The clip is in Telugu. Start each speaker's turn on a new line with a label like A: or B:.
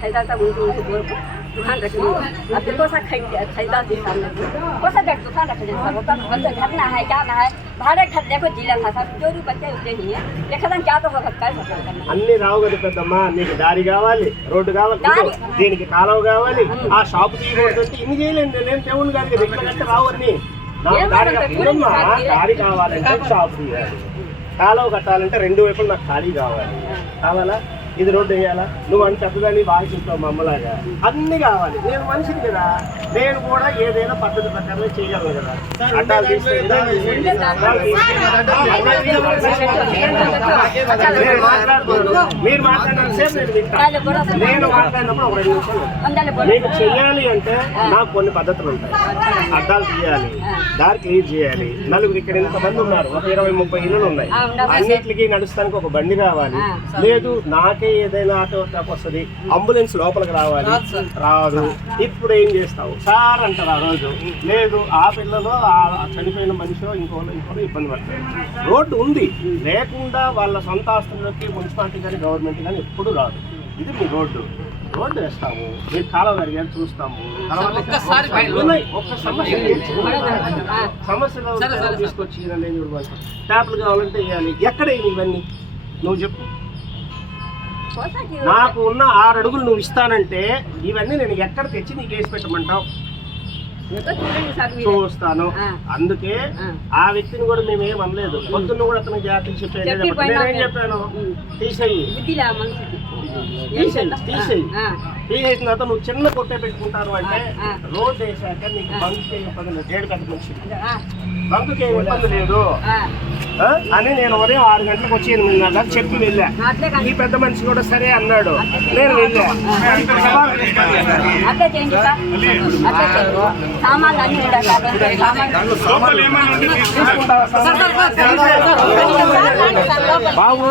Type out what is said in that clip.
A: खरीदा तब उनको उनको बोल के दुकान रख लो अब तो कोसा खरीदा दुकान रख कोसा घर दुकान रख देता होता बच्चा घर ना है क्या ना है भाड़े घर देखो जिला था सब जो भी बच्चे उसे नहीं है लेकिन क्या तो होगा कर सकते हैं
B: अन्य रावोगे तो पेदमा नीचे दारी गावाले
A: रोड
B: गावाले दिन के कालो गावाले आ शॉप की रोड तो इन जेल ने नेम टेबल गाड़ी के देखते
A: रावो
B: नहीं
A: ना
B: दारी गावाले
A: दारी
B: गावाले शॉप की है కాలువ కట్టాలంటే రెండు వైపులు నాకు ఖాళీ కావాలి. కావాలా? ఇది రోడ్డు వేయాలా? నువ్వు అని పెద్దదాన్ని బాగా చెప్తావు మా అమ్మలాగా. అన్ని కావాలి. నేను మనిషిని కదా. నేను కూడా ఏదైనా పద్ధతి ప్రకారమే చేయగలను కదా. మీకు చెయ్యాలి అంటే నాకు కొన్ని పద్ధతులు ఉంటాయి. అద్దాలు తీయాలి దారి క్లీన్ చేయాలి. నలుగురు ఇక్కడ ఇంతమంది ఉన్నారు. ఒక ఇరవై ముప్పై ఇళ్ళు ఉన్నాయి. అన్నిటికి నడుస్తానికి ఒక బండి
A: రావాలి.
B: లేదు నాకే ఏదైనా ఆటో నాకు వస్తుంది అంబులెన్స్ లోపలికి రావాలి. రాదు ఇప్పుడు ఏం చేస్తావు? సార్ అంటారు ఆ రోజు. లేదు ఆ పిల్లలో ఆ చనిపోయిన మనిషిలో ఇంకో ఇంకో ఇబ్బంది పడతారు. రోడ్డు ఉంది. లేకుండా వాళ్ళ సొంత ఆస్తుల్లోకి మున్సిపాలిటీ కానీ గవర్నమెంట్ కానీ ఎప్పుడు రాదు. ఇది మీ రోడ్డు. రోడ్డు వేస్తాము. మీరు కాలం అడిగారు చూస్తాము. సమస్యలు ట్యాప్లు కావాలంటే వేయాలి ఎక్కడ ఇవన్నీ? నువ్వు చెప్పు. నాకు ఉన్న ఆరు అడుగులు నువ్వు ఇస్తానంటే ఇవన్నీ నేను ఎక్కడ తెచ్చి నీకు వేసి పెట్టమంటావు? చూస్తాను. అందుకే
A: ఆ.
B: వ్యక్తిని కూడా మేము ఏం అనలేదు పొద్దున్న కూడా అతనికి జాగ్రత్తలు
A: చెప్పి
B: చెప్పేది
A: పోయినా
B: నేనేం. చెప్పాను. తీసేయి. తీసేయి తీసేయి. తీసేసిన తర్వాత నువ్వు చిన్న కొట్టే పెట్టుకుంటాను అంటే. రోడ్ వేసాక నీకు బంక్ ఇబ్బంది లేదు ఏడు పెద్ద మనిషి బంకుకి ఇబ్బంది లేదు? అని నేను ఉదయం ఆరు గంటలకు వచ్చి ఎనిమిదిన్నర చెప్పి వెళ్ళా ఈ పెద్ద మనిషి కూడా సరే అన్నాడు నేను వెళ్ళా. బాబు